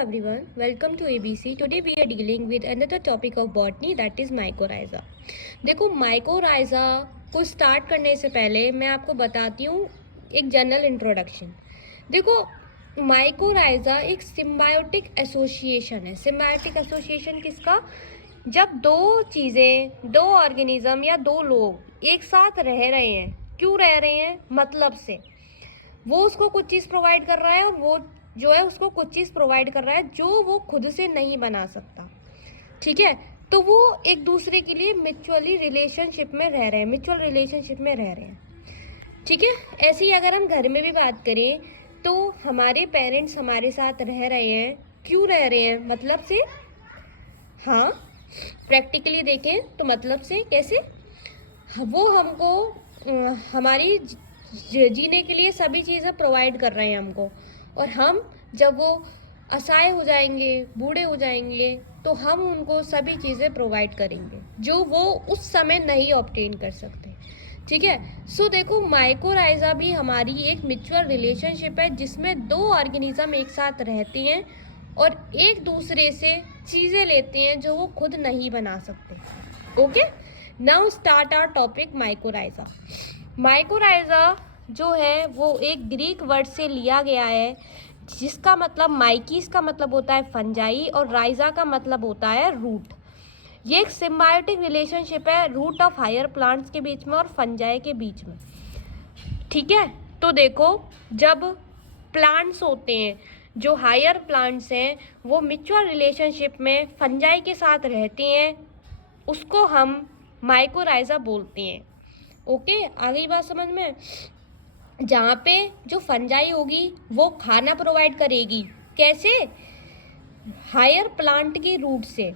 everyone, welcome to ABC. Today we are dealing with another topic of botany that is mycorrhiza. देखो mycorrhiza को start करने से पहले मैं आपको बताती हूँ एक जनरल इंट्रोडक्शन। देखो mycorrhiza एक सिम्बायोटिक एसोसिएशन है। सिम्बायोटिक एसोसिएशन किसका? जब दो चीज़ें, दो ऑर्गेनिज्म या दो लोग एक साथ रह रहे हैं, क्यों रह रहे हैं? मतलब से वो उसको कुछ चीज़ प्रोवाइड कर रहा है और वो जो है उसको कुछ चीज़ प्रोवाइड कर रहा है जो वो खुद से नहीं बना सकता। ठीक है, तो वो एक दूसरे के लिए म्यूचुअली रिलेशनशिप में रह रहे हैं, म्यूचुअल रिलेशनशिप में रह रहे हैं। ठीक है, ऐसे ही अगर हम घर में भी बात करें तो हमारे पेरेंट्स हमारे साथ रह रहे हैं, क्यों रह रहे हैं? मतलब से। हाँ, प्रैक्टिकली देखें तो मतलब से कैसे? वो हमको हमारी जीने के लिए सभी चीज़ें प्रोवाइड कर रहे हैं हमको, और हम जब वो असहाय हो जाएंगे, बूढ़े हो जाएंगे, तो हम उनको सभी चीज़ें प्रोवाइड करेंगे जो वो उस समय नहीं ऑब्टेन कर सकते। ठीक है, सो देखो माइकोराइजा भी हमारी एक म्यूचुअल रिलेशनशिप है जिसमें दो ऑर्गेनिज्म एक साथ रहते हैं और एक दूसरे से चीज़ें लेते हैं जो वो खुद नहीं बना सकते। Okay, now start our topic mycorrhiza. Mycorrhiza जो है वो एक ग्रीक वर्ड से लिया गया है जिसका मतलब माइकीस का मतलब होता है फंजाई और राइजा का मतलब होता है रूट। ये एक सिम्बायोटिक रिलेशनशिप है रूट ऑफ हायर प्लांट्स के बीच में और फंजाई के बीच में। ठीक है, तो देखो जब प्लांट्स होते हैं, जो हायर प्लांट्स हैं, वो म्यूचुअल रिलेशनशिप में फंजाई के साथ रहते हैं, उसको हम माइकोराइजा बोलते हैं। ओके, आ गई बात समझ में? जहाँ पे जो फंजाई होगी वो खाना प्रोवाइड करेगी, कैसे? हायर प्लांट की रूट से,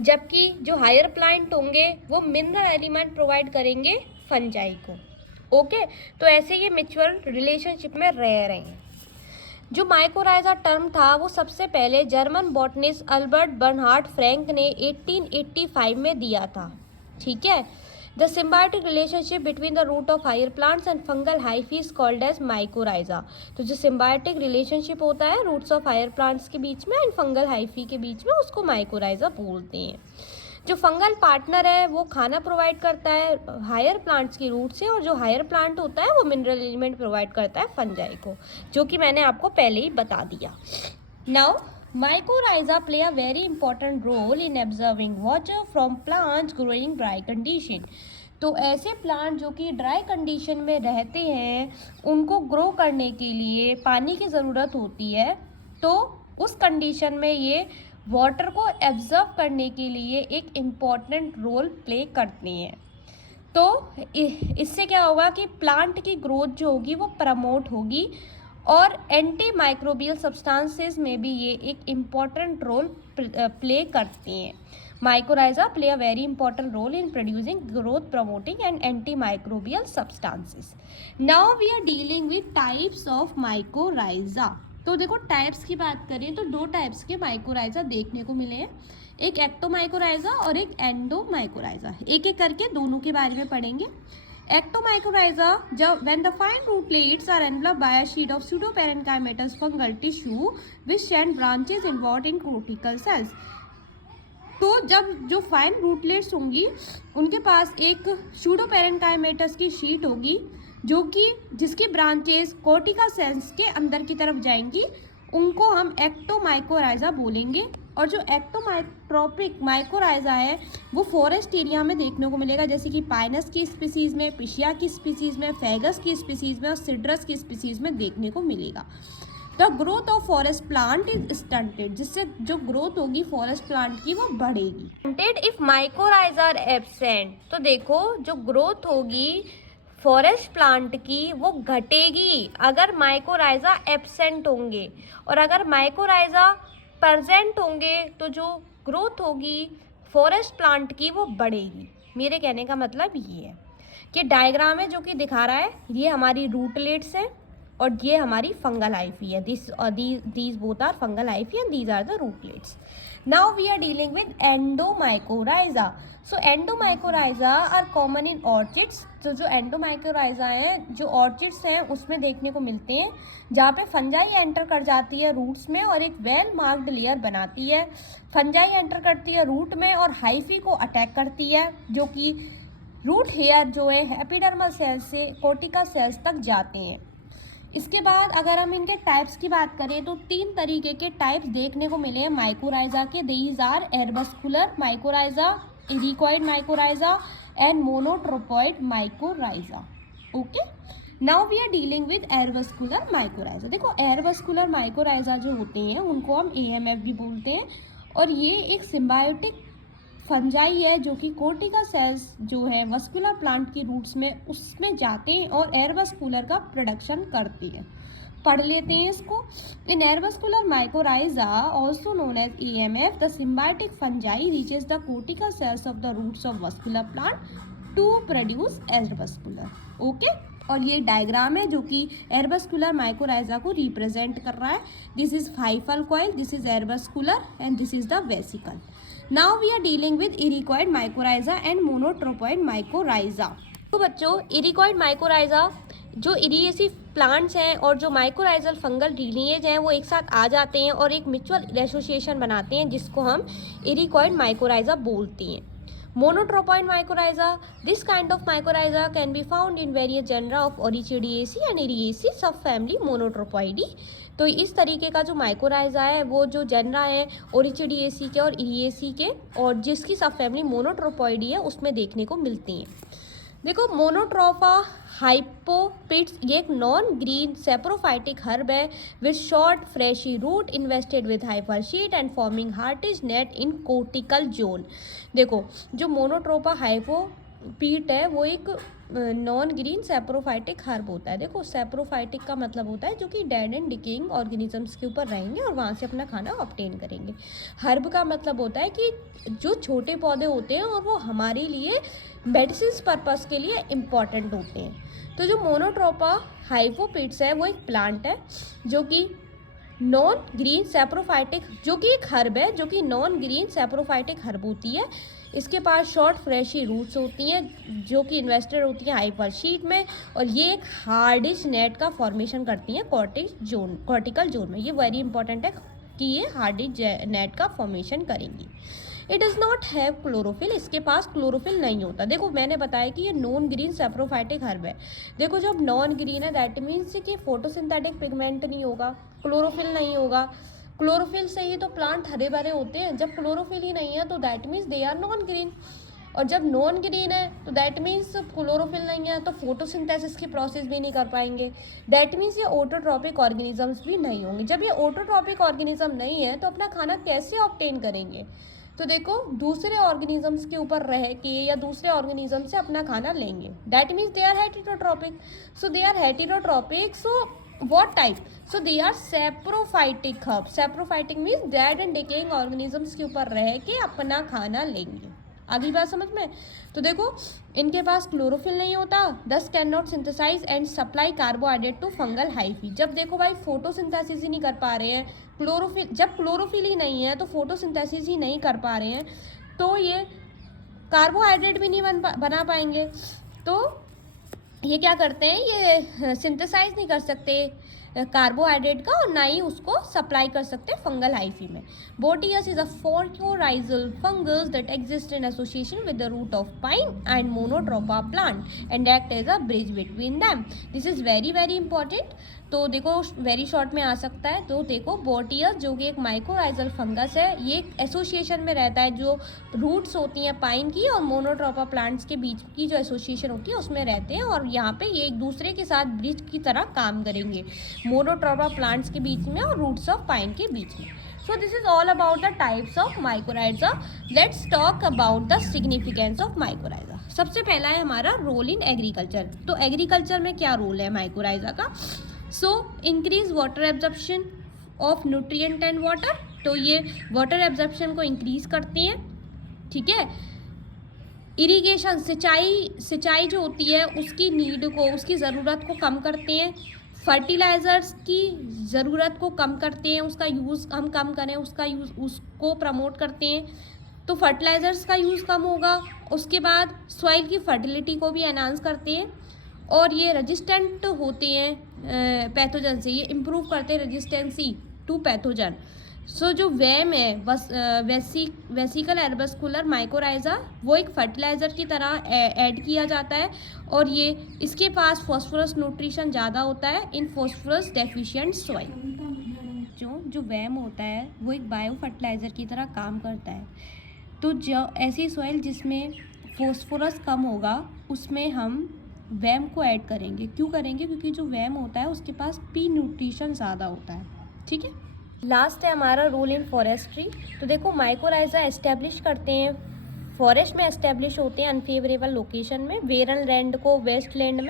जबकि जो हायर प्लांट होंगे वो मिनरल एलिमेंट प्रोवाइड करेंगे फंजाई को। ओके, तो ऐसे ये म्यूचुअल रिलेशनशिप में रह रहे हैं। जो माइकोराइजा टर्म था वो सबसे पहले German botanist Albert Bernhard Frank ने 1885 में दिया था। ठीक है, the symbiotic relationship between the root of higher plants and fungal hyphae is called as mycorrhiza. तो जो सिम्बायोटिक रिलेशनशिप होता है रूट्स ऑफ हायर प्लांट्स के बीच में एंड फंगल हाइफी के बीच में, उसको माइकोराइजा बोलते हैं। जो फंगल पार्टनर है वो खाना प्रोवाइड करता है हायर प्लांट्स की रूट से, और जो हायर प्लांट होता है वो मिनरल एलिमेंट प्रोवाइड करता है फंजाई को, जो कि मैंने आपको पहले ही बता दिया। Now mycorrhiza play a very important role in absorbing water from plants growing dry condition। तो ऐसे प्लांट जो कि ड्राई कंडीशन में रहते हैं, उनको ग्रो करने के लिए पानी की ज़रूरत होती है, तो उस कंडीशन में ये वाटर को एब्जॉर्ब करने के लिए एक इम्पॉर्टेंट रोल प्ले करते हैं। तो इससे क्या होगा कि प्लांट की ग्रोथ जो होगी वो प्रमोट होगी, और एंटी माइक्रोबियल सब्सटेंसेस में भी ये एक इम्पॉर्टेंट रोल प्ले करती हैं। Mycorrhiza play a very important role in producing growth promoting and anti microbial substances. Now we are dealing with types of mycorrhiza. तो देखो टाइप्स की बात करें तो दो टाइप्स के माइकोराइजा देखने को मिले हैं, एक एक्टोमाइकोराइजा और एक एंडोमाइकोराइजा। एक एक करके दोनों के बारे में पढ़ेंगे। Ectomycorrhiza, when the fine rootlets are enveloped by a sheet of pseudoparenchymatous fungal tissue which send branches inward in cortical cells। तो जब जो फाइन रूटलेट्स होंगी उनके पास एक स्यूडोपेरेन्काइमेटस की शीट होगी जो कि जिसकी ब्रांचेस कोर्टिकल सेल्स के अंदर की तरफ जाएंगी, उनको हम एक्टोमाइकोराइजा बोलेंगे। और जो एक्टोमाइट्रोपिक माइकोराइजा है वो फॉरेस्ट एरिया में देखने को मिलेगा, जैसे कि पाइनस की स्पीसीज़ में, पिशिया की स्पीसीज़ में, फैगस की स्पीसीज़ में और सिड्रस की स्पीसीज़ में देखने को मिलेगा। The growth of forest plant is stunted, जिससे जो ग्रोथ होगी फॉरेस्ट प्लांट की वो बढ़ेगी। Stunted if mycorrhiza are absent, तो देखो जो ग्रोथ होगी फॉरेस्ट प्लांट की वो घटेगी अगर माइकोराइजा एब्सेंट होंगे, और अगर माइकोराइजा प्रेजेंट होंगे तो जो ग्रोथ होगी फॉरेस्ट प्लांट की वो बढ़ेगी। मेरे कहने का मतलब ये है कि डायग्राम है जो कि दिखा रहा है, ये हमारी रूटलेट्स है, और ये हमारी फंगल हाइफी है. these both are fungal hyphae and these are the rootlets. Now we are dealing with endomycorrhiza. So endomycorrhiza are common in orchids. तो जो endomycorrhiza हैं जो orchids हैं उसमें देखने को मिलते हैं, जहाँ पे फंजाई एंटर कर जाती है रूट्स में और एक वेल मार्क्ड लेयर बनाती है. फंजाई एंटर करती है रूट में और हाइफी को अटैक करती है, जो कि रूट हेयर जो है एपिडर्मल सेल्स से कोर्टिका सेल्स तक जाते हैं. इसके बाद अगर हम इनके टाइप्स की बात करें तो 3 तरीके के टाइप्स देखने को मिले हैं माइकोराइजा के. These are arbuscular mycorrhiza, ericoid mycorrhiza and monotropoid mycorrhiza. Okay, now we are dealing with arbuscular mycorrhiza. देखो एर्बस्कुलर माइकोराइजा जो होते हैं उनको हम AMF भी बोलते हैं, और ये एक सिम्बायोटिक फंजाई है जो कि कोर्टिका सेल्स जो है वस्कुलर प्लांट की रूट्स में उसमें जाते हैं और एयरवस्कुलर का प्रोडक्शन करती है. पढ़ लेते हैं इसको. In arbuscular mycorrhiza also known as AMF the symbiotic fungi reaches the cortical cells of the roots of vascular plant to produce arbuscular. Okay, और ये डायग्राम है जो कि एयरवस्कुलर माइकोराइजा को रिप्रेजेंट कर रहा है. This is hyphal coil, this is arbuscular and this is the vesicle. Now we are dealing with ericoid mycorrhiza and monotropoid mycorrhiza. तो बच्चों इरिकॉइड माइकोराइजा जो इरिएसी प्लांट्स हैं और जो माइकोराइजल फंगल लीनिएज हैं वो एक साथ आ जाते हैं और एक म्यूचुअल एसोसिएशन बनाते हैं जिसको हम इरिकॉइड माइकोराइजा बोलते हैं. Monotropoid mycorrhiza, this kind of mycorrhiza can be found in various genera of orchidaceae and ericaceae sub family मोनोट्रोपॉइडी. तो इस तरीके का जो माइकोराइजा है वो जो जेनरा है ओरिचिडिएसी के और इरिएसी के और जिसकी सब फैमिली मोनोट्रोपॉइडी है उसमें देखने को मिलती हैं. देखो मोनोट्रोपा हाइपोपिट्स ये एक नॉन ग्रीन सेप्रोफाइटिक हर्ब है with short fleshy root invested with hyphal sheath and forming Hartig net in cortical zone. देखो जो मोनोट्रोपा हाइपोपिट है वो एक नॉन ग्रीन सेप्रोफाइटिक हर्ब होता है. देखो सेप्रोफाइटिक का मतलब होता है जो कि डेड एंड डिकेइंग ऑर्गेनिजम्स के ऊपर रहेंगे और वहाँ से अपना खाना ऑब्टेन करेंगे. हर्ब का मतलब होता है कि जो छोटे पौधे होते हैं और वो हमारे लिए मेडिसिन पर्पस के लिए इम्पॉर्टेंट होते हैं. तो जो मोनोट्रोपा हाइपोपिट्स है वो एक प्लांट है जो कि नॉन ग्रीन सेप्रोफाइटिक जो कि एक हर्ब है जो कि नॉन ग्रीन सेप्रोफाइटिक हर्ब होती है. इसके पास शॉर्ट फ्रेशी रूट्स होती हैं जो कि इन्वेस्टेड होती हैं हाइपर शीट में और ये एक हार्डिश नेट का फॉर्मेशन करती हैं कॉर्टिकल जोन में. ये वेरी इंपॉर्टेंट है कि ये हार्डिश नेट का फॉर्मेशन करेंगी. It does not have chlorophyll, इसके पास क्लोरोफिल नहीं होता. देखो मैंने बताया कि ये नॉन ग्रीन सेप्रोफाइटिक हर्ब है. देखो जब नॉन ग्रीन है दैट मीन्स कि फोटोसिंथेटिक पिगमेंट नहीं होगा, क्लोरोफिल नहीं होगा. क्लोरोफिल से ही तो प्लांट हरे भरे होते हैं. जब क्लोरोफिल ही नहीं है तो that means they are non green, और जब नॉन ग्रीन है तो दैट मीन्स क्लोरोफिल नहीं है तो फोटोसिंथेसिस की प्रोसेस भी नहीं कर पाएंगे. दैट मीन्स ये ऑटोट्रॉपिक ऑर्गेनिजम्स भी नहीं होंगे. जब ये ऑटोट्रॉपिक ऑर्गेनिज्म नहीं है तो अपना खाना कैसे ऑब्टेन करेंगे. तो देखो दूसरे ऑर्गेनिजम्स के ऊपर रह के या दूसरे ऑर्गेनिज्म से अपना खाना लेंगे. That means they are heterotrophic. So they are heterotrophic. So what type? So they are saprophytic herbs. Saprophytic means dead and decaying organisms के ऊपर रह के अपना खाना लेंगे. अगली बात समझ में. तो देखो इनके पास क्लोरोफिल नहीं होता, thus can not synthesize and supply carbohydrate to fungal hyphae. जब देखो भाई फोटोसिंथेसिस ही नहीं कर पा रहे हैं, क्लोरोफिल जब क्लोरोफिल ही नहीं है तो फोटोसिंथेसिस ही नहीं कर पा रहे हैं तो ये कार्बोहाइड्रेट भी नहीं बना पाएंगे. तो ये क्या करते हैं, ये सिंथेसाइज नहीं कर सकते कार्बोहाइड्रेट का और ना ही उसको सप्लाई कर सकते फंगल हाइफी में. Boletus is a mycorrhizal fungus that exist in association with the root of pine and monotropa plant and act as a bridge between them. This is very very important. तो देखो very short में आ सकता है. तो देखो बोटियस जो कि एक माइकोराइजल फंगस है ये एसोसिएशन में रहता है. जो रूट्स होती हैं पाइन की और मोनोट्रोपा प्लांट्स के बीच की जो एसोसिएशन होती है उसमें रहते हैं और यहाँ पे ये एक दूसरे के साथ ब्रिज की तरह काम करेंगे मोनोट्रोपा प्लांट्स के बीच में और रूट्स ऑफ पाइन के बीच में. So this is all about the types of mycorrhiza. Let's talk about the significance of mycorrhiza. सबसे पहला है हमारा रोल इन एग्रीकल्चर. तो एग्रीकल्चर में क्या रोल है माइकोराइजा का. So increase water absorption of nutrient and water. तो ये वाटर एब्जॉर्प्शन को इंक्रीज करती हैं. ठीक है. इरिगेशन सिंचाई जो होती है उसकी नीड को उसकी ज़रूरत को कम करते हैं. फर्टिलाइज़र्स की ज़रूरत को कम करते हैं, उसका यूज़ हम कम करें, उसका यूज़ उसको प्रमोट करते हैं, तो फर्टिलाइज़र्स का यूज़ कम होगा। उसके बाद सॉइल की फर्टिलिटी को भी एनहांस करते हैं और ये रेजिस्टेंट होते हैं पैथोजन से, ये इम्प्रूव करते हैं रेजिस्टेंसी टू पैथोजन। सो जो वैम है वेसिकल एर्बस्कुलर माइकोराइजा, वो एक फर्टिलाइज़र की तरह ऐड किया जाता है और ये इसके पास फॉस्फोरस न्यूट्रिशन ज़्यादा होता है इन फॉस्फोरस डेफिशिएंट सॉइल। जो वैम होता है वो एक बायो फर्टिलाइज़र की तरह काम करता है। तो जो ऐसी सॉइल जिसमें फॉस्फोरस कम होगा उसमें हम वैम को ऐड करेंगे। क्यों करेंगे? क्योंकि जो वैम होता है उसके पास पी न्यूट्रिशन ज़्यादा होता है। ठीक है, लास्ट है हमारा रोल इन फॉरेस्ट्री। तो देखो माइकोराइजा एस्टेब्लिश करते हैं, फॉरेस्ट में एस्टेब्लिश होते हैं अनफेवरेबल लोकेशन में, वेरन लैंड को वेस्ट लैंड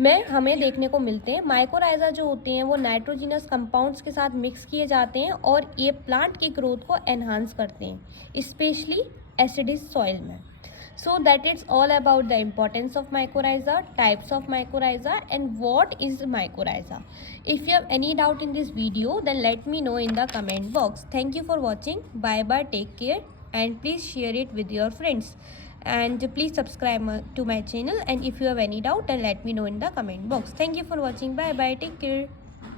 में हमें देखने को मिलते हैं। माइकोराइजा जो होते हैं वो नाइट्रोजिनस कंपाउंड्स के साथ मिक्स किए जाते हैं और ये प्लांट की ग्रोथ को एनहांस करते हैं, स्पेशली एसिडिक सॉइल में। So that it's all about the importance of mycorrhiza, types of mycorrhiza and what is mycorrhiza. If you have any doubt in this video, then let me know in the comment box. Thank you for watching. Bye bye, take care and please share it with your friends. And please subscribe to my channel, and if you have any doubt then let me know in the comment box. Thank you for watching. Bye bye, take care.